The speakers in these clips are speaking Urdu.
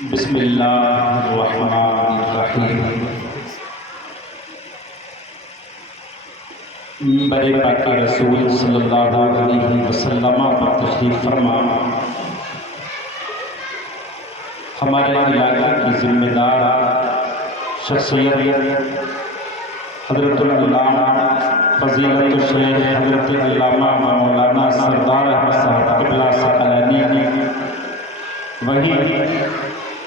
بسم اللہ الرحمن الرحیم۔ منبر پاک رسول صلی اللہ علیہ وسلم پر تشریف فرما ہمارے علاقے کی ذمہ دار شخصیت حضرت العلامہ فضیلت الشیخ حضرت علامہ مولانا سردار احمد صاحب قبلہ ثقلانی، وہی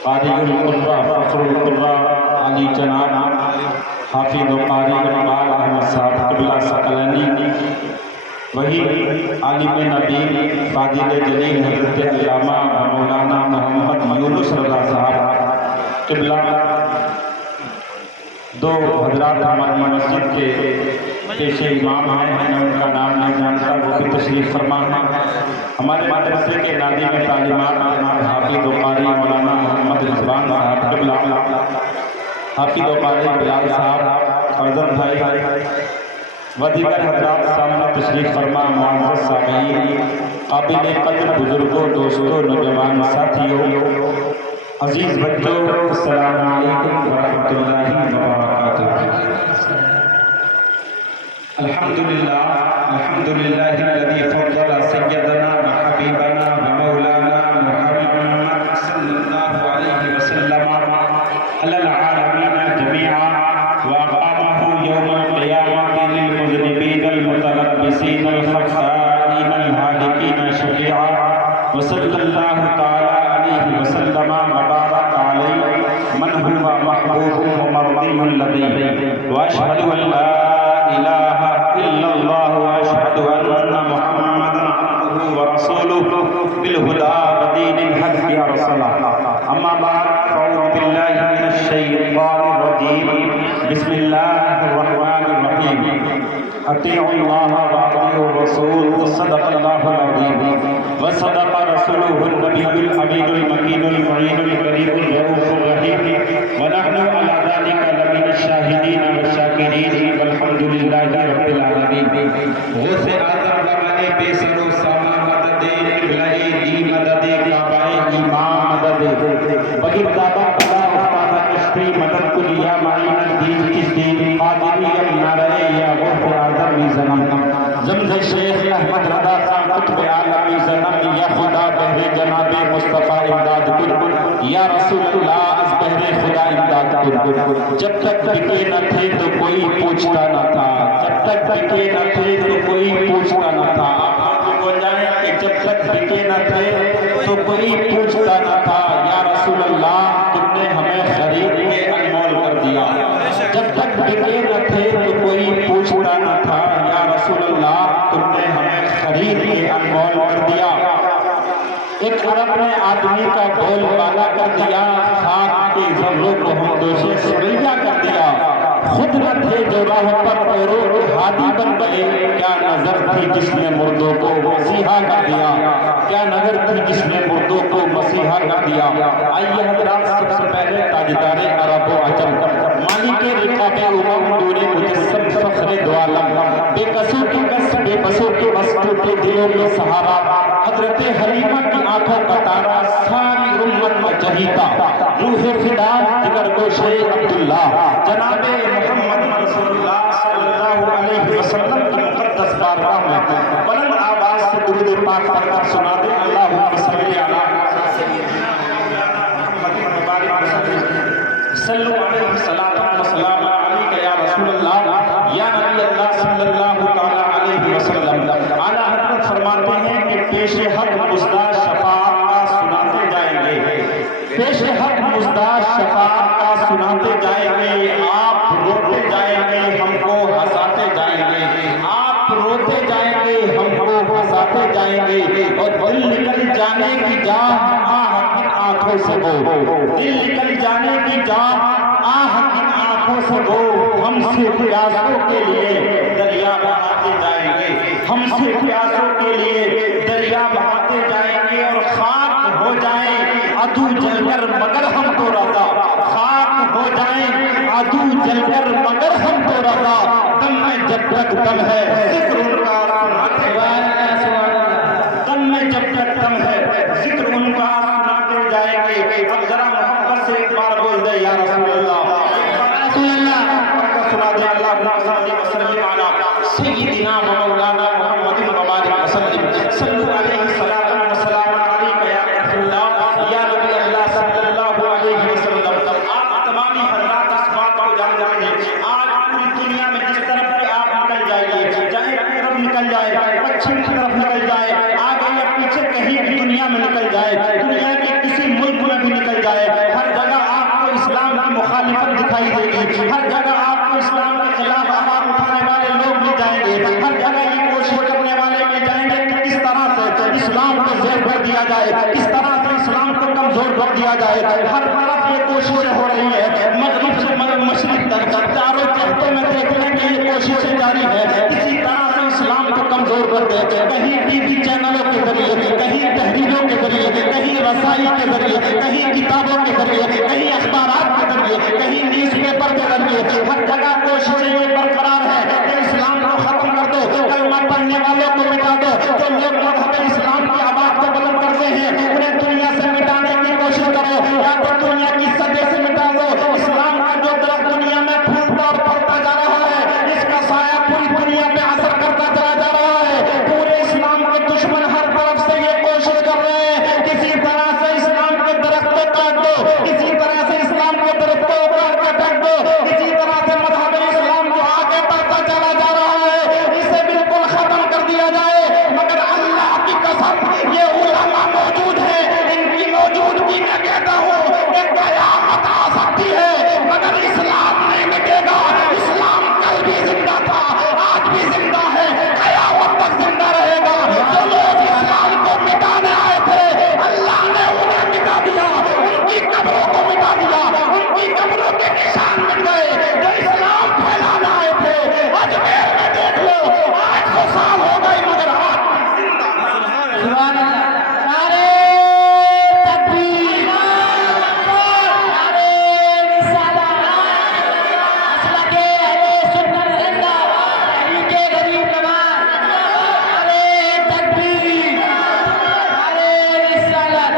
قاری القرہ فخر القرہ علی جناب حافظ و قاری اقبال احمد صاحب قبلہ ثقلانی، وہی عالم نبی فاضل جلیل حضرت علامہ مولانا محمد یونس رضا صاحب قبلہ، دو حضرات ہماری مسجد کے پیش امام ہیں، میں ان کا نام نہیں جانتا، وہ بھی تشریف فرما ہیں۔ ہمارے مدرسے کے ناظم تعلیمات جناب حافظ و قاری مولانا محمد رضوان صاحب قبلہ، حافظ و قاری بلال صاحب فرزند بھائی و دیگر حضرات سامنے تشریف فرما، معزز سامعین، قابل قدر بزرگوں، دوستوں، نوجوان ساتھیوں، عزیز بچوں، السلام علیکم ورحمۃ اللہ وبرکاتہ۔ الحمدللہ الذی فضل سیدنا وحبیبنا ومولانا محمد صلی اللہ علیہ وسلم علی العالمین جمیعا، واقامہ یوم القیامۃ للمذنبین المتلبسین الخطائین الہالکین شفیعا، وصلی اللہ تعالی علیہ وسلم وبارک علیہ من هو محبوب ومرضی لدیہ، واشہد ان لا الہ الا اللہ واشہد ان محمدا عبدہ ورسولہ بالہدی ودین الحق ارسلہ، اما بعد فاعوذ باللہ من الشیطان الرجیم، بسم اللہ الرحمن الرحیم، اطیعوا اللہ واطیعوا الرسول، صدق اللہ العظیم وصدق رسولہ النبی الامین المکین المعین الکریم الرؤوف الرحیم، ونحن علی ذلک لمن الشاہدین والشاکرین والحمد للہ رب العالمین۔ غوث اعظم زمانے بے سر و سامان مدد قبلہ دی مدد کعبہ امام مدد بغیر کعبہ بلا استاد کشتی مدد کلیا معین الدین کس دین قادری نعرہ یا غوث اعظم زنم زمز شیخ احمد رضا خان قطب عالمی زنم، یا خدا بہر جناب مصطفیٰ امداد کن، یا رسول اللہ از بہر خدا امداد کن۔ جب تک بکے نہ تھے تو کوئی پوچھتا نہ تھا، جب تک بکے نہ تھے تو کوئی پوچھتا نہ تھا، آپ کو بول جائیں کہ جب تک بکے نہ تھے تو کوئی پوچھتا نہ تھا، یا رسول اللہ تم نے ہمیں خرید کے انمول کر دیا۔ جب تک بکے نہ تھے تو کوئی پوچھتا نہ تھا، یا رسول اللہ تم نے ہمیں خرید کے انمول کر دیا۔ ایک عرب نے آدمی کا بول بالا کر دیا، خاک کے ذروں کو ہم دوشے سریا کر دیا، خود نہ تھے جو راہ پر پیروں کے ہادی بن گئے، کیا نظر تھی جس نے مردوں کو مسیحا کر دیا، کیا نظر تھی جس نے مردوں کو مسیحا کر دیا۔ آئیے حضرات سب سے پہلے تاجدار عرب و عجم، مالک رکاب امم نور مجسم فخر دو عالم، بے قصور کی قص بے بسوں کے بستوں کے دلوں میں سہارا، حضرت حلیمہ کی آنکھوں کا تارا ساری امت میں چہیتا، روح فدا جگر گوشے عبداللہ جناب محمد رسول اللہ صلی اللہ علیہ وسلم کی مقدس بارگاہ میں بلند آواز سے درود پاک پڑھ کر سنا دیں، اللہم صلی علی صلو علیہ صلاۃ و سلام علیک یا رسول اللہ یا نبی اللہ صلی اللہ تعالی علیہ وسلم۔ اعلیٰ حضرت فرماتے ہیں کہ پیش حق مزدہ شفاعت کا سناتے جائیں گے، پیش حق مزدہ شفاعت کا سناتے جائیں گے، آپ روتے جائیں گے ہم کو ہنساتے جائیں گے، آپ روتے جائیں گے ہم کو ہنساتے جائیں گے، اور دل نکل جانے کی جان آہ کی آنکھوں سے گو، دل نکل جانے کی جان آہ کی آنکھوں سے گو، ہم سے پیاسوں کے لیے دریا بہاتے جائیں گے، ہم سے پیاسوں کے لیے دریا بہاتے جائیں گے، اور خاک ہو جائیں عدو جل کر مگر ہم تو رضا، خاک ہو جائیں عدو جل کر مگر ہم تو رضا، دم میں جب تک دم ہے ذکر ان کا سناتے دم میں جب تک دم ہے ذکر ان کا سناتے جائیں گے۔ اب ذرا وسلم صلو علیہ الصلاۃ والسلام علیک یا رسول اللہ یا نبی اللہ صلی اللہ علیہ وسلم۔ آپ تمام حضرات اس بات کو جانتے ہیں، آج پوری دنیا میں جس طرف بھی آپ نکل جائیے، چاہے پورب نکل جائے، پچھم کی طرف نکل جائے، آگے یا پیچھے کہیں بھی دنیا میں نکل جائے، دنیا کے کسی ملک میں بھی نکل جائے، ہر جگہ آپ کو اسلام کی مخالفت دکھائی دے گی، ہر جگہ آپ کو اسلام کے خلاف آواز اٹھانے والے لوگ مل جائیں گے، ہر جگہ یہ کوشش کرنے والے مل جائیں گے کہ کس طرح سے اسلام کو زیر کر دیا جائے، کس طرح سے اسلام کو کمزور کر دیا جائے۔ ہر طرف یہ کوششیں ہو رہی ہے، مغرب سے مشرق تک چاروں جہتوں میں دیکھنے کی یہ کوششیں جاری ہے، کسی طرح سے اسلام کو کمزور کر دے، کہیں ٹی وی چینلوں کے ذریعے، کہیں تحریروں کے ذریعے، کہیں رسائی کے ذریعے، کہیں کتابوں کے ذریعے، کہیں اخبارات کے ذریعے، کہیں نیوز پیپر کے ذریعے، ہر جگہ کوششیں یہ برقرار ہے کہ اسلام کو ختم کر دو، کلمہ پڑھنے والوں کو مٹا دو، جو لوگ مذہب اسلام کی آواز کو بلند کرتے ہیں انہیں دنیا سے مٹانے کی کوشش کرو، یا تو دنیا کی سطح سے مٹا دو۔ اسلام کا جو درخت دنیا میں پھولتا اور پھلتا جا رہا ہے، اس کا سایہ پوری دنیا پہ اثر کرتا چلا جا رہا ہے، پورے اسلام کے دشمن ہر طرف سے یہ کوشش کر رہے ہیں کسی طرح سے اسلام کے درخت کو کاٹ دو، کسی طرح سے اسلام کے درخت کو اکھاڑ کے پھینک دو، کسی طرح سے مذہب اسلام جو آگے بڑھتا چلا جا رہا ہے اسے بالکل ختم کر دیا جائے، مگر اللہ کی قسم یہ علماء موجود ہیں، ان کی موجودگی میں کہتا ہوں کہ قیامت آ سکتی ہے مگر اسلام نہیں مٹے گا۔ اسلام کل بھی زندہ تھا، آج بھی زندہ ہے، قیامت تک زندہ رہے گا۔ جو لوگ اسلام کو مٹانے آئے تھے اللہ نے انہیں مٹا دیا، ان کی قبروں کو مٹا دیا، ان کی قبروں کے نشان مٹ گئے۔ جو اسلام پھیلانے آئے تھے اجمیر میں دیکھ لو، 800 سال ہو گئے مگر آج بھی زندہ ہے۔ سبحان اللہ، نعرہ تکبیر، نعرہ رسالت، مسلک اہل سنت زندہ باد، طریق غریب نواز، نعرہ تکبیر، نعرہ رسالت۔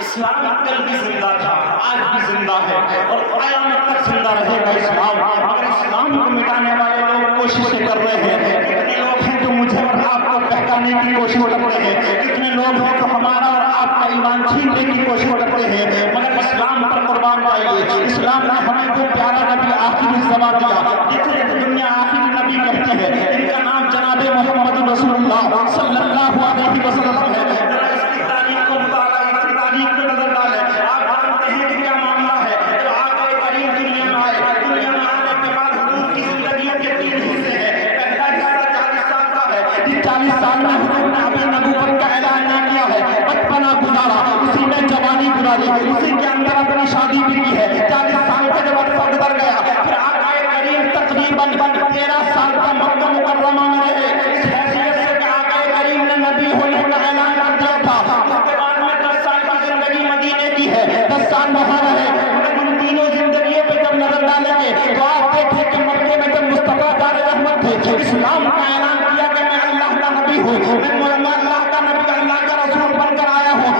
اسلام کل بھی زندہ تھا، آج بھی زندہ ہے اور قیامت تک زندہ رہے گا اسلام، مگر اسلام کو مٹانے والے لوگ کوششیں کر رہے ہیں۔ کتنے لوگ ہیں جو مجھے اور آپ کو بہکانے کی کوشش کرتے ہیں، کتنے لوگ ہیں جو ہمارا اور آپ کا ایمان چھیننے کی کوشش کرتے ہیں، مگر اسلام پر قربان جائیے۔ اسلام نے ہمیں جو پیارا نبی آخری الزمان دیا، جسے دنیا آخری نبی کہتی ہے، ان کا نام جناب محمد رسول اللہ صلی اللہ علیہ وسلم ہے۔ ذرا اس کی تاریخ کو مطالعہ، اس کی تاریخ پہ نظر ڈالیں، آپ جانتے ہیں کہ کیا معاملہ ہے۔ جو آقا کریم دنیا میں آئے، دنیا میں آنے کے بعد حضور کی زندگیوں کے 3 حصے ہیں۔ پہلا حصہ 40 سال کا ہے، جس 40 سال میں حضور نے اپنی نبوت کا اعلان نہیں کیا ہے، بچپنا گزارا، اسی میں جوانی گزاری، اسی کے اندر اپنی شادی بھی کی ہے۔ 40 سال کا جب عرصہ گزر گیا، پھر آقا کریم تقریباً 13 سال کا مکہ مکرمہ میں رہے، اس حیثیت سے کہ آقا کریم نے نبی ہونے کا اعلان کر دیا تھا۔ اس کے بعد میں 10 سال کی زندگی مدینے کی ہے، 10 سال وہاں رہے، مگر ان تینوں زندگیوں پہ جب نظر ڈالیں گے تو آپ دیکھیں کہ مکے میں جب مصطفیٰ جار رحمت تھے، اسلام کا اعلان کیا کہ میں اللہ کا نبی ہوں، میں اللہ کا نبی، اللہ کا رسول بن کر آیا ہوں۔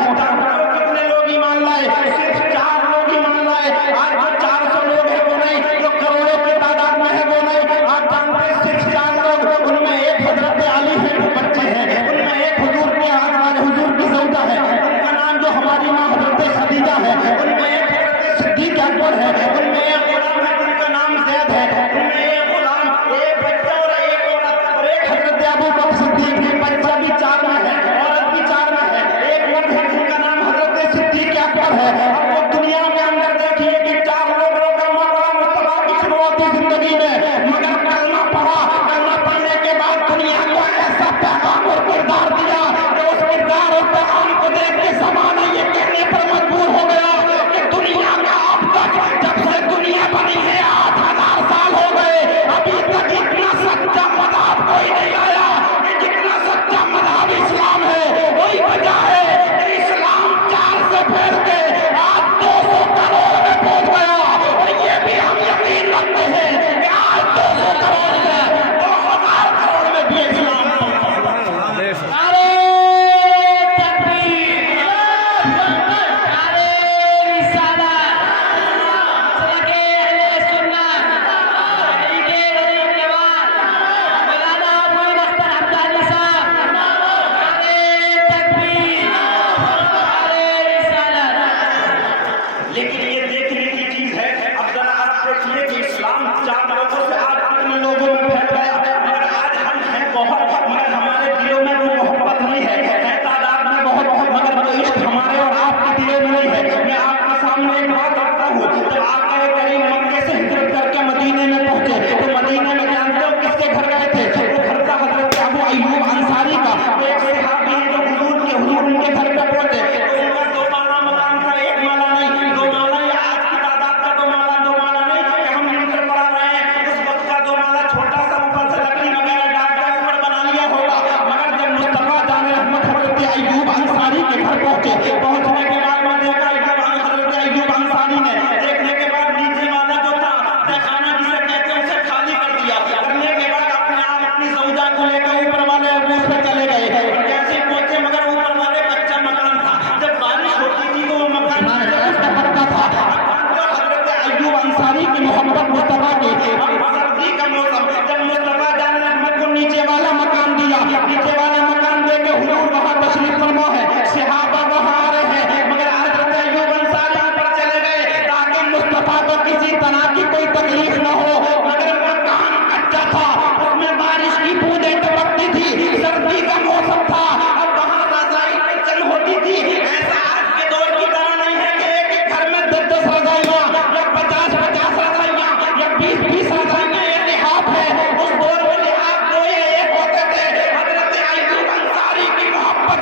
کتنے لوگ ایمان لائے؟ صرف 4 لوگ ایمان لائے۔ آج جو 400 لوگ ہیں وہ نہیں، جو کروڑوں کی تعداد میں ہے وہ نہیں، آپ جانتے ہیں صرف 4 لوگ، ان میں ایک حضرت علی ہے جو بچے ہیں، ان میں ایک حضور کے حضور کی زوجہ ہے، ان کا نام جو ہماری ماں حضرت خدیجہ ہے، ان میں ایک حضرت صدیق اکبر ہے، ان میں ایک غلام ہے جن کا نام زید ہے، ان میں ایک غلام، ایک بچہ اور ایک عورت اور ایک حضرت ابو بکر صدیق، بچہ بھی 4 میں ہے اور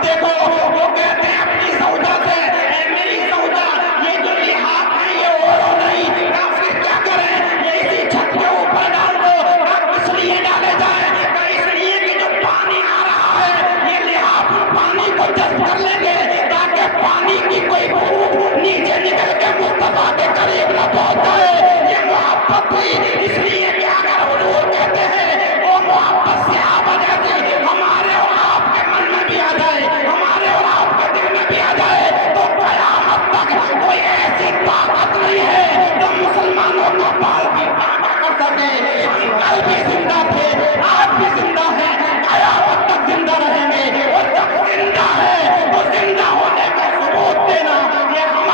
دیکھو وہ کہتے ہیں اپنی سودا سے اے میری سودا یہ جو لحاظ ہے یہ اور نہیں پھر کیا کریں یہ اسی چھت کے اوپر ڈال دو کس لیے ڈالے جائے اس لیے کہ جو پانی آ رہا ہے یہ لحاظ پانی کو جذب کر لیں گے تاکہ پانی کی کوئی بھوک نیچے نکل کے مصطفیٰ کے قریب نہ پہنچ جائے یہ محبت ہوئی اس لیے کہ اگر حضور کہتے ہیں وہ محبت سے وجہ سے ہمارے اور آپ کے من میں بھی آ جائے ہمارے اور آپ کے دل میں بھی آ جائے تو قیامت تک کوئی ایسی طاقت نہیں ہے جو مسلمانوں کا بال بھی پاکا کر سکے ہم کل بھی زندہ تھے آج بھی زندہ ہیں قیامت تک زندہ رہیں گے اور جب زندہ ہے تو زندہ ہونے کا ثبوت دینا یہ ہمارا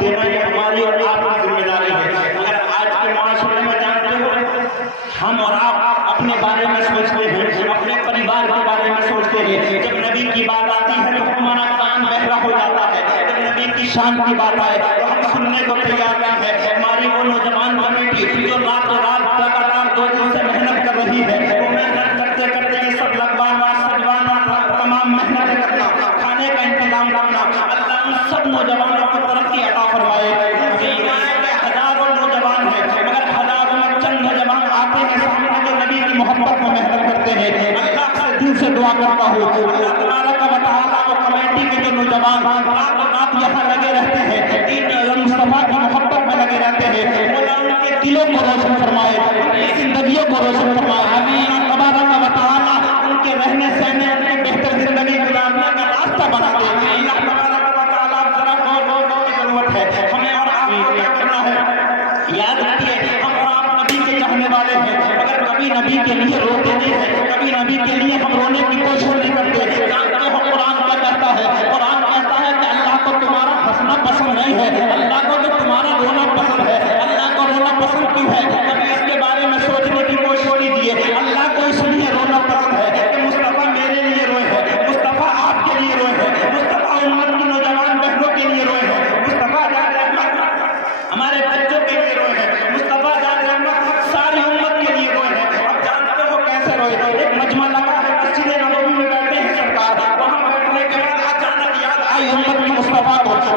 دینا یہ ہماری اور آپ کی ذمہ داری ہے اگر آج کے معاشرے میں جانتے ہو ہم اور آپ اپنے بارے میں سوچتے ہیں اپنے پریوار کے بارے میں سوچتے ہیں جب نبی کی بات آتی ہے تو ہمارا کان بہرا ہو جاتا ہے جب نبی کی شان کی بات آئے تو ہم سننے کو تیار نہیں ہے ہماری وہ نوجوان کمیٹی جو رات لگاتار 2 دن سے محنت کر رہی ہے وہ محنت کرتے کرتے یہ سب لگوانا سجوانا تمام محنت کرنا کھانے کا انتظام کرنا اللہ ان سب نوجوانوں کو ترقی عطا فرمائے ہزاروں نوجوان ہیں مگر ہزاروں میں چند نوجوان آتے ہیں سامنے جو نبی کی محبت میں محنت کرتے ہیں اللہ سے دل سے دعا کرتا ہوں اللہ تبارک و تعالیٰ وہ کمیٹی کے جو نوجوان رات یہاں لگے رہتے ہیں دین مصطفیٰ کی محبت میں لگے رہتے ہیں اللہ ان کے دلوں کو روشن فرمائے ان کی زندگیوں کو روشن فرمائے اللہ تبارک و تعالیٰ ان کے رہنے سہنے ان کے بہتر زندگی گزارنے کا راستہ بنا دے اللہ تبارک و تعالیٰ ذرا غور کی ضرورت ہے ہمیں اور آپ کو کیا کرنا ہے یاد رکھیے ہم اور آپ نبی کے چاہنے والے ہیں مگر کبھی نبی کے لیے روتے نہیں ہیں کبھی نبی کے لیے ہم رونے کی کوشش نہیں کرتے جانتے ہو قرآن کیا کہتا ہے قرآن کہتا ہے کہ اللہ کو تمہارا ہنسنا پسند نہیں ہے اللہ کو تو تمہارا رونا پسند ہے اللہ کو رونا پسند کیوں ہے کبھی اس کے بارے میں سوچنے کی کوشش کیجیے اللہ کو اس لیے رونا پسند ہے کہ مصطفیٰ میرے لیے روئے ہیں مصطفیٰ آپ کے لیے روئے ہیں مصطفیٰ امت کی نوجوان بہنوں کے لیے روئے ہیں مصطفیٰ جان رحمت ہمارے بچوں کے لیے روئے ہیں مصطفیٰ جان رحمت ساری امت کے لیے روئے ہیں اب جانتے ہو کیسے روئے ایک مجمع لگا ہے مسجد نبوی میں بیٹھے ہیں سرکار وہاں بیٹھنے کے بعد اچانک یاد آئی امت کی مصطفیٰ کو اٹھ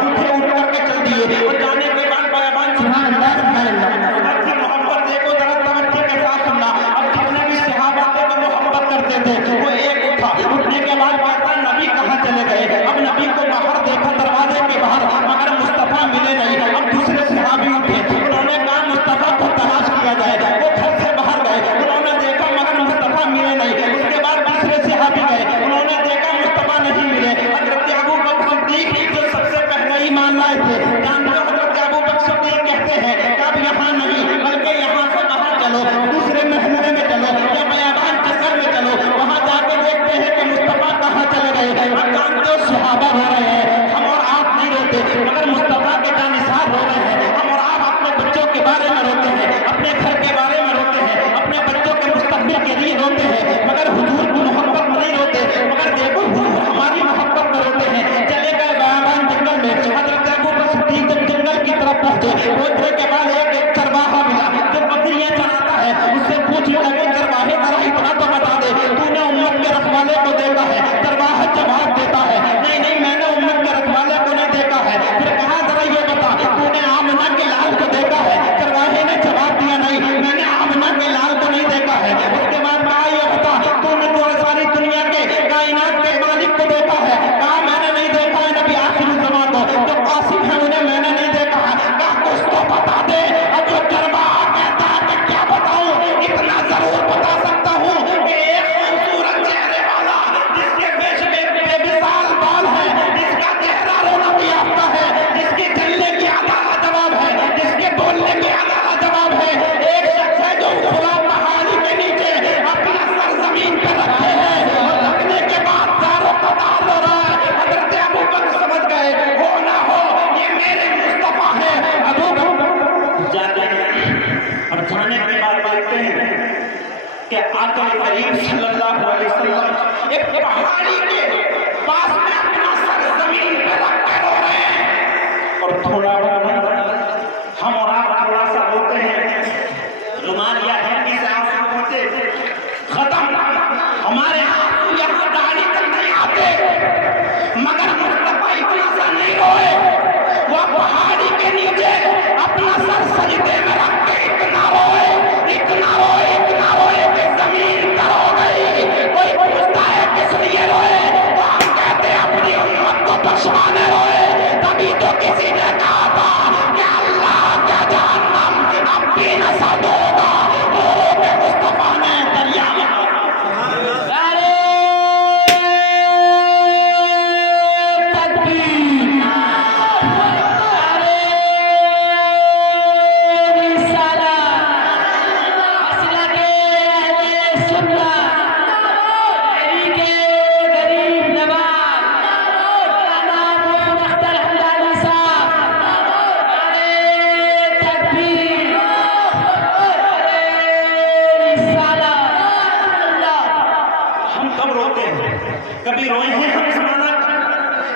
کر کے چل دیے اور جانے کے بعد بیابان سبحان اللہ امت کی محبت دیکھو ذرا توجہ کے ساتھ سننا اب جتنے بھی صحابہ تھے وہ محبت کرتے تھے وہ ایک اٹھا اٹھنے کے بعد کہتا نبی کہاں چلے گئے اب نبی کو باہر دیکھا دروازے کے باہر مگر مصطفیٰ ملے نہیں اب دوسرے صحابی اٹھے انہوں نے کہا مصطفیٰ کو تلاش کیا جائے وہ گھر سے باہر گئے انہوں نے دیکھا مگر مصطفیٰ ملے نہیں اس کے بعد دوسرے صحابی گئے انہوں نے دیکھا مصطفیٰ نہیں ملے حضرت ابو بکر صدیق جو سب سے پہلے ایمان لائے تھے جانتے ہو حضرت ابو بکر صدیق کہتے ہیں کہ اب یہاں نہیں بلکہ یہاں سے باہر چلو دوسرے محلے میں چلو یا بیابان چکر میں چلو وہاں جا کے دیکھتے ہیں کہ مصطفیٰ کہاں چلے گئے اب جانتے ہو صحابہ رو رہے ہیں ہم اور آپ نہیں روتے مگر مصطفیٰ کے جانثار رو رہے ہیں ہم اور آپ اپنے بچوں کے بارے میں روتے ہیں اپنے گھر کے بارے میں روتے ہیں اپنے بچوں کے مستقبل کے لیے روتے ہیں مگر حضور کی محبت میں نہیں روتے مگر دیکھو حضور ہماری محبت میں روتے ہیں چلے گئے بیابان جنگل میں حضرت ابو بکر صدیق جب جنگل کی طرف پہنچے پہنچنے کے بعد ایک چرواہا ملا جو بکریاں چراتا ہے اس سے پوچھنے لگے چرواہے ذرا اتنا تو بتا دے تو نے امت کے رکھوالے کو دیکھا ہے چرواہا جواب دیتا ہے نہیں میں نے امت کے رکھوالے کو نہیں دیکھا ہے پھر کہا ذرا یہ بتا تو نے آمنہ کے لال کو دیکھا ہے چرواہے نے جواب دیا نہیں میں نے آمنہ کے لال کو نہیں دیکھا ہے اس کے بعد کہا یہ بتا تو نے تو ساری دنیا کے کائنات کے مالک کو دیکھا ہے کہا میں نے نہیں دیکھا ہے نبی آخر الزمان کو جو قاسم ہے انہیں میں نے نہیں دیکھا ہے کہا کچھ تو بتا دے اور جو چرواہا کہتا ہے کہ کیا بتاؤں اتنا ضرور بتا سکتا ہوں کہ ایک خوبصورت چہرے والا جس کے بے مثال کریم صلی اللہ علیہ وسلم ایک پہاڑی کے پاس میں اپنا سر زمین پہ رکھ کر رو رہے ہیں، اور تھوڑا ہم اور آپ تھوڑا سا روتے ہیں، رومال یا ہینڈی سے آنسو پہنچے ختم، ہمارے آنسو یہاں داڑھی تک نہیں آتے، مگر مصطفیٰ اتنا سا نہیں روئے، وہ پہاڑی کے نیچے اپنا سر سجدے میں رکھ کے اتنا روئے کہ زمین تر ہو گئی۔ کوئی پوچھتا ہے کس لیے روئے، تو ہم کہتے ہیں اپنی امت کو بخشوانے روئے۔ تبھی تو کسی نے کہا تھا کہ اللہ کا جہنم اب بھی نہ سرد ہوگا، رو کے مصطفیٰ نے دریا میں کبھی روئے ہیں ہم اس معنی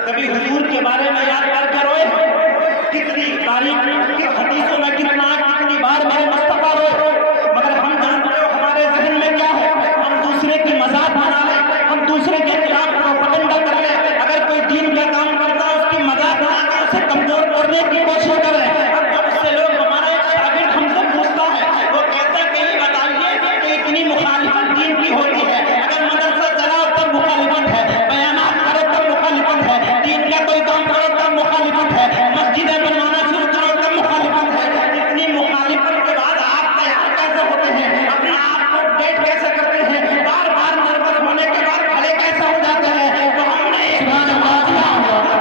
کبھی حضور کے بارے میں یاد کر کے روئے، کتنی تاریخ کی حدیثوں میں کتنی بار میرے مصطفیٰ روئے، مگر ہم جانتے ہو ہمارے ذہن میں کیا ہے، ہم دوسرے کی مذاق بنا لیں، ہم دوسرے کے خلاف پروپیگنڈا کر لیں، اگر کوئی دین کا کام کرتا ہے اس کی مذاق بنا کر اسے کمزور کرنے کی کوشش کریں۔ اب جب اس سے لوگ ہمارا ایک شاگرد ہم سے پوچھتا ہے، وہ کہتا ہے کہ یہ بتائیے کہ اتنی مخالفت دین کی ہوتی ہے، اگر مدرسہ چلاؤ تب مخالفت ہے، بیانات کرو تب مخالفت ہے، دین کا کوئی کام کرو تب مخالفت ہے، مسجدیں بنوانا شروع کرو تب مخالفت ہے۔ اتنی مخالفت کے بعد آپ تیار کیسے ہوتے ہیں، اپنے آپ کو ڈیٹ کیسے کرتے ہیں، بار بار نروس ہونے کے بعد کھڑے کیسے ہو جاتے ہیں؟ تو ہم نے ایک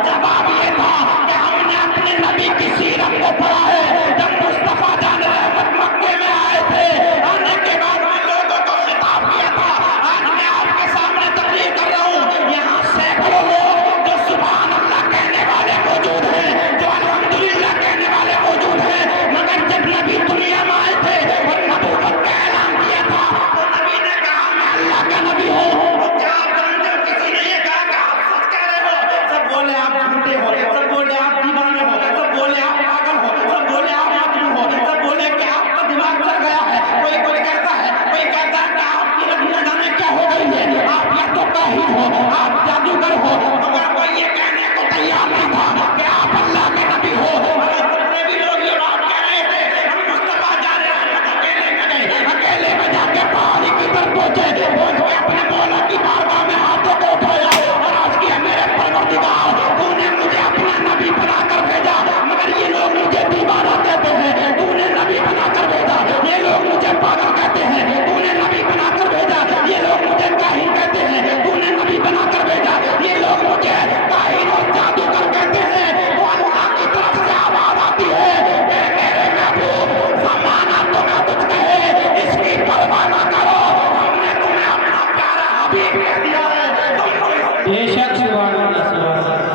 جواب یہ تھا کہ ہم نے اپنے نبی کی سیرت کو پڑھا ہے۔ جب مصطفیٰ جان رحمت مکے میں آئے تھے، آنے کے بعد میں لوگوں کو خطاب کیا تھا، آج میں آپ کے سامنے تقریر کر رہا ہوں، یہاں سینکڑوں لوگ جو سبحان اللہ کہنے والے موجود ہیں، جو الحمدللہ کہنے والے موجود ہیں، مگر جب نبی دنیا میں آئے تھے اور نبوت کا اعلان کیا تھا تو نبی نے کہا میں اللہ کا نبی ہوں۔ تو کیا آپ جانتے ہو کسی نے یہ کہا کہ آپ سچ کہہ رہے ہو؟ سب بولے آپ جھوٹے ہو، سب بولے آپ دیوانے ہو، سب بولے آپ پاگل ہو، سب بولے آپ مجنون ہو، سب بولے کہ آپ کا دماغ چل گیا ہے۔ کوئی کچھ کہتا ہے، کوئی کہتا ہے کہ آپ کی رب نہ جانے کیا ہو گئی ہے، آپ یا تو کاہن ہو، آپ جادوگر ہو، مگر کوئی یہ کہنے کو تیار نہیں تھا کہ آپ اللہ کے نبی ہو۔ مگر جتنے بھی لوگ یہ بات کہہ رہے تھے، ہم مصطفیٰ جا رہے ہیں، اکیلے میں گئے، اکیلے میں جا کے پہاڑی کی طرف پہنچے، پہنچ کے اپنے مولا کی بارگاہ میں ہاتھوں کو اٹھایا اور عرض کیا میرے پروردگار تو نے مجھے اپنا نبی بنا کر بھیجا، مگر یہ لوگ مجھے دیوانہ کہتے ہیں، تو نے نبی بنا کر بھیجا، یہ لوگ مجھے پاگل کہتے ہیں، تو نے نبی بنا کر بھیجا، یہ لوگ مجھے کاہن کہتے ہیں، تو نے نبی بنا کر بھیجا، یہ لوگ مجھے کاہن اور جادوگر کہتے ہیں۔ تو اللہ کی طرف سے آواز آتی ہے اے میرے محبوب زمانہ تمہیں کچھ کہے اس کی پرواہ نہ کرو، ہم نے تمہیں اپنا پیارا حبیب کہہ دیا ہے، تم کوئی بے شک سبحان اللہ سبحان اللہ۔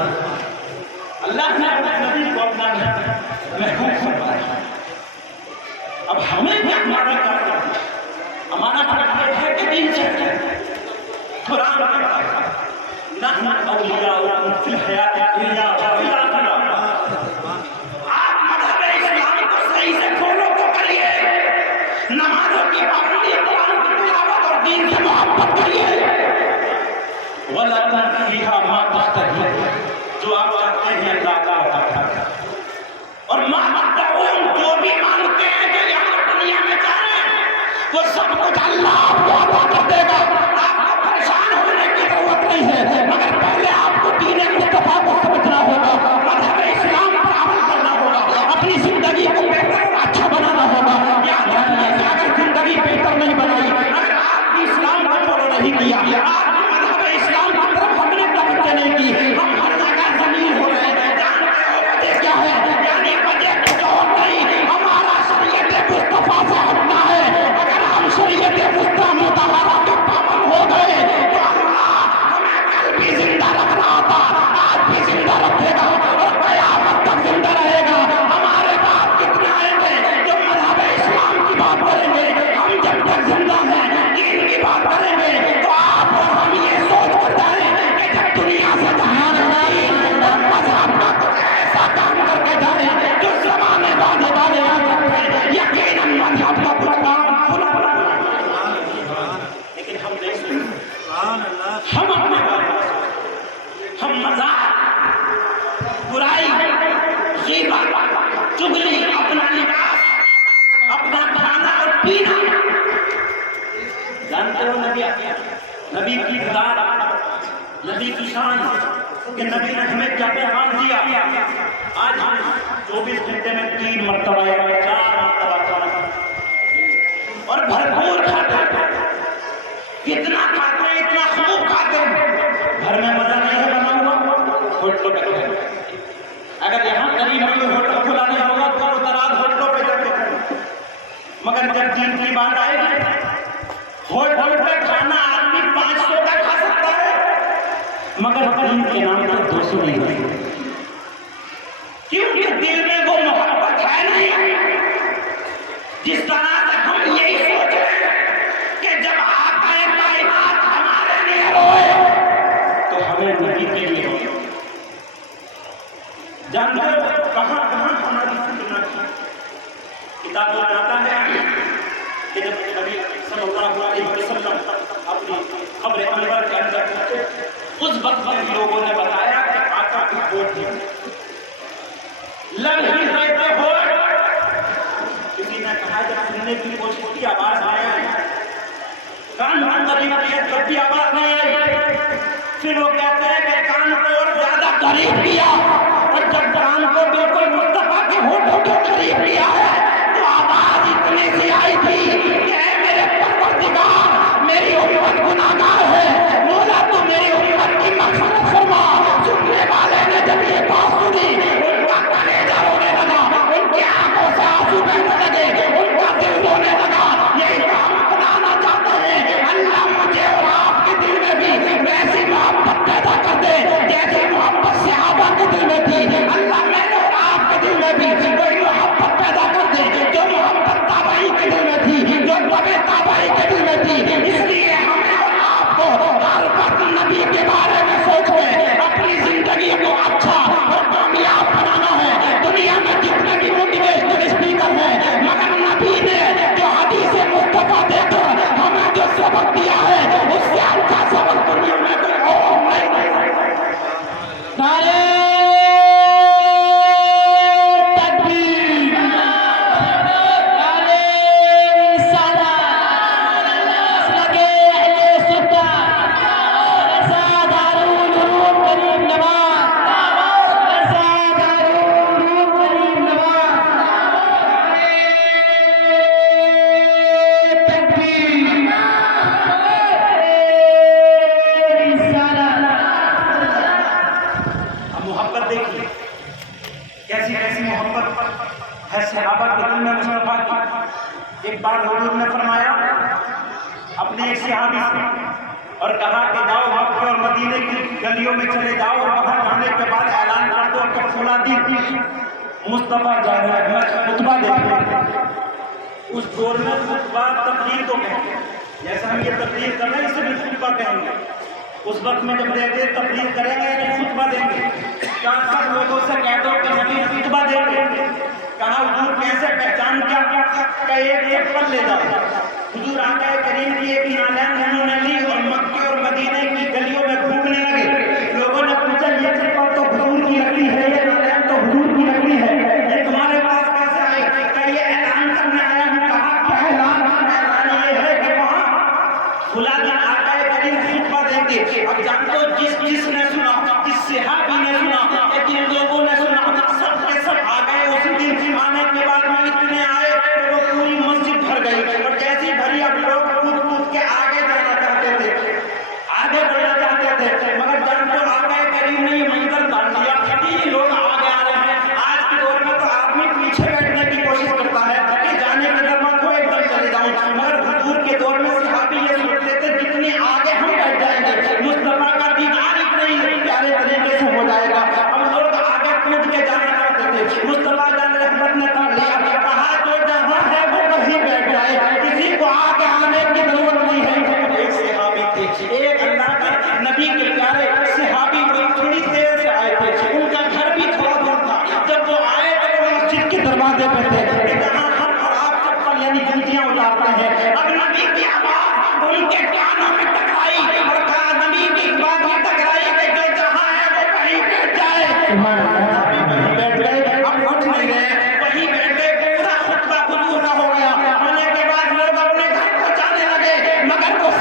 اللہ نے اپنے نبی کو اپنا محبوب فرمایا۔ اب ہمیں بھی ہمارا کام ہے، ہمارا فرض یہ ہے کہ دین سے قرآن پڑھتا ہے، نحن اولیاء فی الحیات الدنیا وفی الآخرہ۔ آپ مذہب اسلام کو صحیح سے فالو تو کریے، نمازوں کی پابندی، قرآن کی تلاوت اور دین سے محبت کریے۔ وَلَكُمْ فِيهَا مَا تَشْتَهِي، جو آپ چاہتے ہیں اللہ کا ہوتا ہے، اور مَحْمَدَّعُونَ جو بھی مانگتے ہیں جو یہاں دنیا میں چاہیں وہ سب کچھ اللہ آپ کو عطا کر دے گا۔ آپ کو پریشان ہونے کی ضرورت نہیں ہے، مگر پہلے آپ کو دین مصطفیٰ کو سمجھنا ہوگا، مذہب اسلام پر عمل کرنا ہوگا، اپنی زندگی کو بہتر اور اچھا بنانا ہوگا۔ یاد رکھیے کہ اگر زندگی بہتر نہیں بنائی، اگر آپ کی اسلام کو فالو نہیں کیا، آپ کی مذہب اسلام کی طرف ہم نے توجہ نہیں کی، ہم ہر جگہ ذلیل ہو رہے ہیں۔ جانتے ہو وجہ کیا ہے؟ یعنی وجہ کچھ اور نہیں، ہمارا شریعت مصطفیٰ سے ہٹنا ہے۔ اگر ہم شریعت مطہرہ کے پابند ہو گئے تو اللہ ہمیں کل آسمان سے کہ نبی نے ہمیں کیا پیغام دیا. آج 24 گھنٹے میں 3 مرتبہ یا 4 مرتبہ کھانا اور بھرپور کھاتے ہیں. کتنا کھاتے ہیں, اتنا خوب کھاتے ہیں. گھر میں مزہ نہیں ہے بنا ہوا, ہوٹلوں پہ کھاتے ہیں. اگر یہاں قریب میں کوئی ہوٹل کھلا نہیں ہوگا تو وہ دراز ہوٹلوں پہ جا کے کھائیں. مگر جب دین کی بات آئے گی, ہوٹل پہ کھانا آدمی 500 کا کھا سکتا ہے, مگر دین کے نام پر 200 نہیں ہوگی. کیونکہ دل میں وہ محبت ہے نہیں. جس طرح سے ہم یہی سوچ رہے ہیں کہ جب آقا کائنات ہمارے لیے روئے تو ہمیں نبی کے لیے روئے. جانتے ہو کہاں کہاں ہماری فکر نہ کی. کتابوں میں آتا ہے کہ جب نبی صلی اللہ علیہ وسلم اپنی قبر انور کے اندر پہنچے, اس وقت میں لوگوں نے بتایا کہ آقا کی ہوٹ تھی. لگ ہی رہتے ہو. کسی نے کہا جب سننے کی کوشش کی آواز نہیں آئی, کان قریب کیا جب بھی آواز نہیں آئی. پھر وہ کہتے ہیں کہ کان کو اور زیادہ قریب کیا, اور جب کان کو بالکل مصطفیٰ کے ہونٹوں کے قریب کیا ہے تو آواز اتنی سی آئی تھی کہ اے میرے پروردگار, میری امت گناہگار ہے, مولا تو میری امت کی مغفرت فرما. سننے والے نے جب یہ بات سنی, ان کا کلیجہ رونے لگا, ان کی آنکھوں سے آنسو بہنے لگے, ان کا دل رونے لگا. یہی کام بنانا چاہتے ہیں. اللہ مجھے اور آپ کے دل میں بھی ویسی محبت پیدا کر دے جیسی محبت صحابہ کے دل میں تھی. اللہ میرے اور آپ کے دل میں بھی کوئی محبت پیدا کر دے جو محبت تابعی کے دل میں تھی, جو تبع تابعی کے دل میں تھی. اس لیے ہمیں اور آپ کو ہر وقت نبی کے بارے میں سوچ کے اپنی زندگی کو اچھا اور کامیاب بنانا ہے. دنیا میں جتنے بھی موٹیویشنل اسپیکر ہیں, مگر نبی نے جو حدیث مصطفیٰ دے کر ہمیں جو سبق دیا ہے اس سے اچھا سبق دنیا میں کوئی اور نہیں. نعرہ تکبیر, نعرہ رسالت, مسلک اہل سنت, رضا دارالعلوم کریم نواز, رضا دارالعلوم کریم نواز. نعرہ تکبیر, محبت دیکھیے کیسی کیسی محبت ہے صحابہ کے دل میں مصطفیٰ کی. ایک بار حضور نے فرمایا اپنے ایک صحابی سے اور کہا کہ جاؤ مکہ اور مدینے کی گلیوں میں چلے جاؤ اور وہاں جانے کے بعد اعلان کر دو کہ فلاں دن مصطفیٰ جا رہا ہے, میں خطبہ دیں. اس دور میں خطبہ تقریر کو کہیں گے, جیسا ہم یہ تقریر کر رہے ہیں اسے بھی خطبہ کہیں گے. اس وقت میں جب دیتے تقریر کریں گے یا خطبہ دیں گے, 400 لوگوں سے کہہ دو کہ نبی خطبہ دیں گے. کہا حضور کیسے پہچان کیا, کہ ایک چپل لے جاؤ. حضور آقا کریم کی ایک نالین انہوں نے لی اور مکے اور مدینے کی گلیوں میں گھومنے لگے. لوگوں نے پوچھا یہ چپل تو حضور کی لکڑی ہے, یہ نالین تو حضور کی لکڑی ہے, یہ تمہارے پاس کیسے آئے؟ کہ یہ اعلان کرنے آیا ہوں. کہا کیا اعلان؟ اعلان یہ ہے کہ وہاں فلاں دن آقا کریم خطبہ دیں گے. اب جانتے ہو جس نے سنا, جس صحابی نے سنا, جن لوگوں نے سنا, سب کے سب آ گئے. اس دن آنے کے بعد میں اتنے آئے کہ وہ پوری مسجد بھر گئی, اور جیسی بھری اب لوگ کود کود کے آگے جانا چاہتے تھے, آگے بڑھنا چاہتے تھے. مگر جانتے ہو آقا کریم نے یہ منظر ڈال دیا کہ یہ لوگ آگے آ رہے ہیں. آج کے دور میں تو آدمی پیچھے بیٹھنے کی کوشش کرتا ہے کہ جانے کے درمیان کو ایک دم چلے جاؤں. مگر حضور کے دور میں صحابی یہ سوچتے تھے جتنی آگے ہم بیٹھ جائیں گے مصطفیٰ کا دیدار اتنے ہی پیارے طریقے سے ہو جائے گا. ہم لوگ آگے کود کے جانا چاہتے تھے. مصطفیٰ جان رحمت نے کر لیا, کہا جو جہاں ہے وہ وہیں بیٹھ جائے, کسی کو آگے آنے کی ضرورت نہیں ہے. ایک صحابی تھے, ایک اللہ کے نبی کے پیارے صحابی وہ تھوڑی دیر سے آئے تھے, ان کا گھر بھی تھوڑا دور تھا. جب وہ آئے تو وہ مسجد کے دروازے پہ تھے کہ جہاں ہم اور آپ چپل یعنی جوتیاں اتارتے ہیں. اب نبی کی آواز ان کے کانوں میں ٹکرائی اور کہا نبی کی بات میں ٹکرائی کہ جو جہاں ہے وہ وہیں بیٹھ جائے. وہیں بیٹھ گئے, اب اٹھ نہیں رہے, وہیں بیٹھ گئے. پورا خطبہ گزورا ہو گیا. ہونے کے بعد لوگ اپنے گھر کو جانے لگے, مگر وہ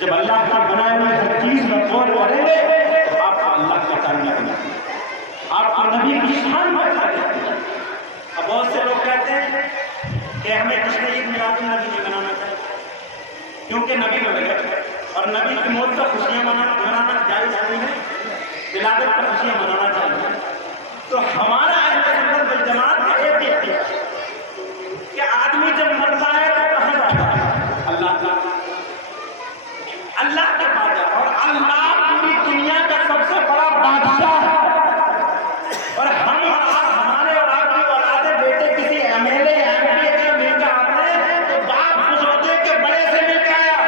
جب اللہ کی بنائی ہوئی ہر چیز میں غور کریں گے تو آپ کو اللہ کا کارنامہ بنائیں گے، آپ کو نبی کی شان بتائیں گے۔ اب بہت سے لوگ کہتے ہیں کہ ہمیں جشن عید میلاد النبی نہیں منانا چاہیے کیونکہ نبی مر گئے اور نبی کی موت پر خوشیاں منانا جائز نہیں ہے، ولادت پر خوشیاں منانا چاہیے۔ تو ہمارا اہل سنت والجماعت کا ایک ہی ہے کہ آدمی جب مرتا ہے تو کہاں جاتا ہے؟ اللہ کے پاس جاتا ہے، اور اللہ پوری دنیا کا سب سے بڑا بادشاہ ہے، اور ہم اور آپ، ہمارے اور آپ کی اولادیں بیٹے کسی M L A M P سے مل کر آتے ہیں تو باپ خوش ہوتے ہیں کہ بڑے سے مل کے آیا،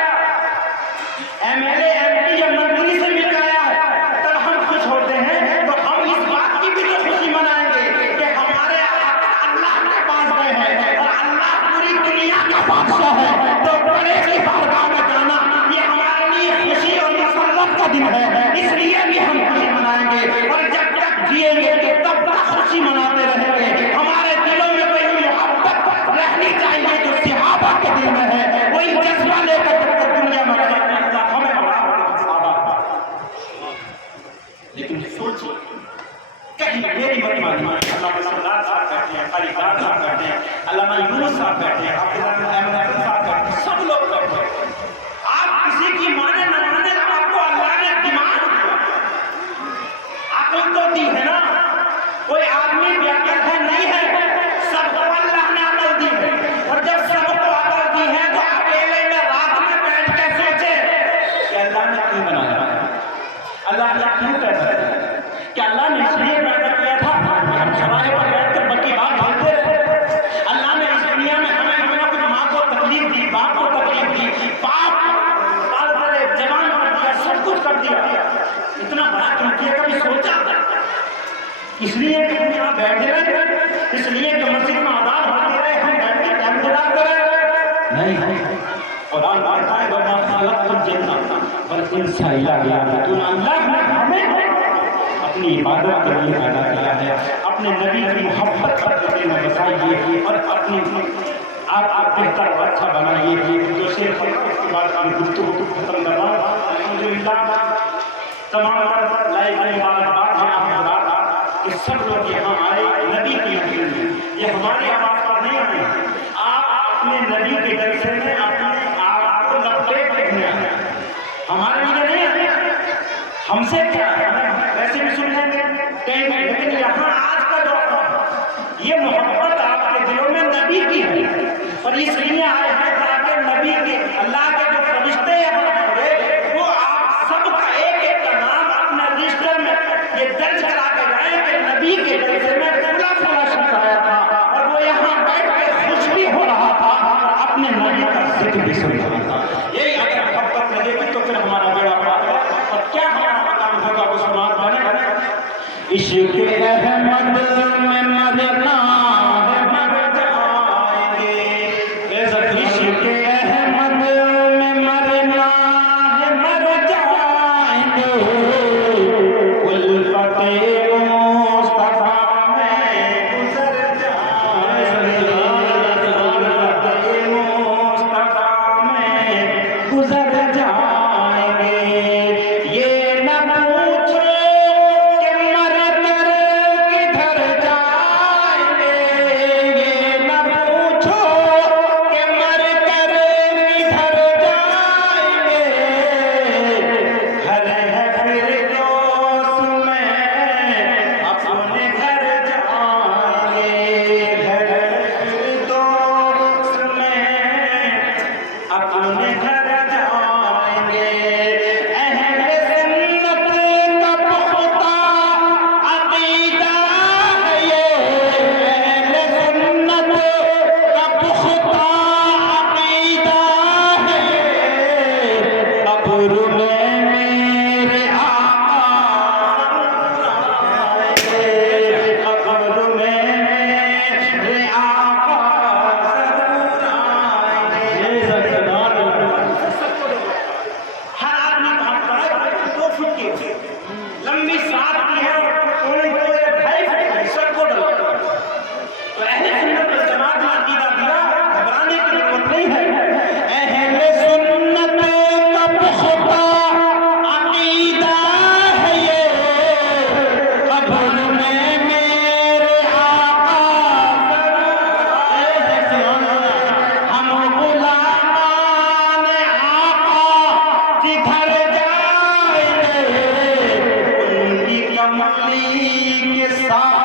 M L A M P یا منتری سے مل کے آیا ہے تب ہم خوش ہوتے ہیں۔ تو ہم اس بات کی بھی تو خوشی منائیں گے کہ ہمارے آقا اللہ کے پاس گئے ہیں اور اللہ پوری دنیا کا بادشاہ ہے، تو بڑے کی بارگاہ میں جانا یہ ہمارے لیے خوشی اور مسرت کا دن ہے، اس لیے بھی ہم خوشی منائیں گے، اور جب تک جیئیں گے تب تک خوشی مناتے رہیں گے۔ ہمارے دلوں میں وہی محبت رہنی چاہیے جو صحابہ کے دل میں ہے، وہی جذبہ لے کر جب تک دنیا میں رہے ہمیں صحابہ۔ لیکن سوچیے کہیں میری مت مانی، علامہ سردار صاحب بیٹھے ہیں، قاری دار صاحب بیٹھے ہیں، علامہ یونس صاحب بیٹھے ہیں، حافظ احمد حسن صاحب بیٹھے ہیں، سب لوگ بیٹھے ہیں۔ آپ کسی کی مانے نہ مانے، آپ کو اللہ نے دماغ دیا، عقل تو دی ہے نا، کوئی آدمی بے عقل ہے نہیں ہے، سب کو اللہ نے عقل دی ہے، اور جب سب کو عقل دی ہے تو اکیلے میں رات میں بیٹھ کے سوچے کہ اللہ نے کیوں بنایا، اللہ نے کیوں پیدا کیا، کہ اللہ نے اس لیے پیدا کیا تھا ہم چوراہے پر بیٹھ کر بکی بات بھولتے رہے، اللہ نے اس دنیا میں ہمیں اتنا کچھ ماں کو تکلیف دی، باپ کو تکلیف دی، باپ پال کرے جوان کر دیا، سب کچھ کر دیا، اتنا بڑا کیوں کیا، کبھی سوچا اس لیے کہ ہم یہاں بیٹھے رہے، اس لیے کہ مسجد میں آزاد ہوتے رہے، ہم بیٹھ کے ٹائم گزارتے رہے، نہیں۔ قرآن کہتا ہے وَمَا خَلَقْتُ الْجِنَّ وَالْإِنسَ إِلَّا لِيَعْبُدُونِ، اللہ نے ہمیں اپنی عبادت کے لیے پیدا کیا ہے، اپنے نبی کی محبت کرتے میں بسائیے اور اپنی آپ بہتر اور اچھا بنائیے۔ جو شیخ اس کے بعد ہم گفتگو ختم کروا، الحمدللہ تمام پر لائے گئے بات ہے آپ کہ سب لوگ یہاں آئے نبی کی محفل میں، یہ ہماری آواز پر نہیں آئے، آپ اپنے نبی کے جلسے میں اپنے آپ کو لپیٹ دیکھنے آئے، ہمارے لیے نہیں آئے، ہم سے کیا ویسے بھی سن لیں گے کہیں گے، لیکن یہاں آج کا جو یہ محبت آپ کے دلوں میں نبی کی ہے، اور اس لیے آئے ہیں تاکہ نبی کے اللہ کے جو فرشتے یہاں ہوں گے وہ آپ سب کا ایک ایک کا نام اپنے رجسٹر میں یہ درج کرا کے جائیں کہ نبی کے جلسے میں فلاں فلاں شخص آیا تھا اور وہ یہاں بیٹھ کے خوش بھی ہو رہا تھا، اپنے نبی کا ذکر بھی سن رہا تھا۔ یہی اگر محبت لگے گی تو پھر ہمارا بیڑا پار ہے، اور کیا ہمارا کام ہوگا اس بات بنے۔ عشق احمد میں مرنا ہے مر جائیں گے، عشق احمد میں مرنا ہے مر جائیں گے، الفت مصطفیٰ میں گزر جائیں گے، الفت مصطفیٰ میں گزر جائیں گے، یہ نہ پوچھو کہ مر کر کدھر جائیں گے، زندگی کے ساتھ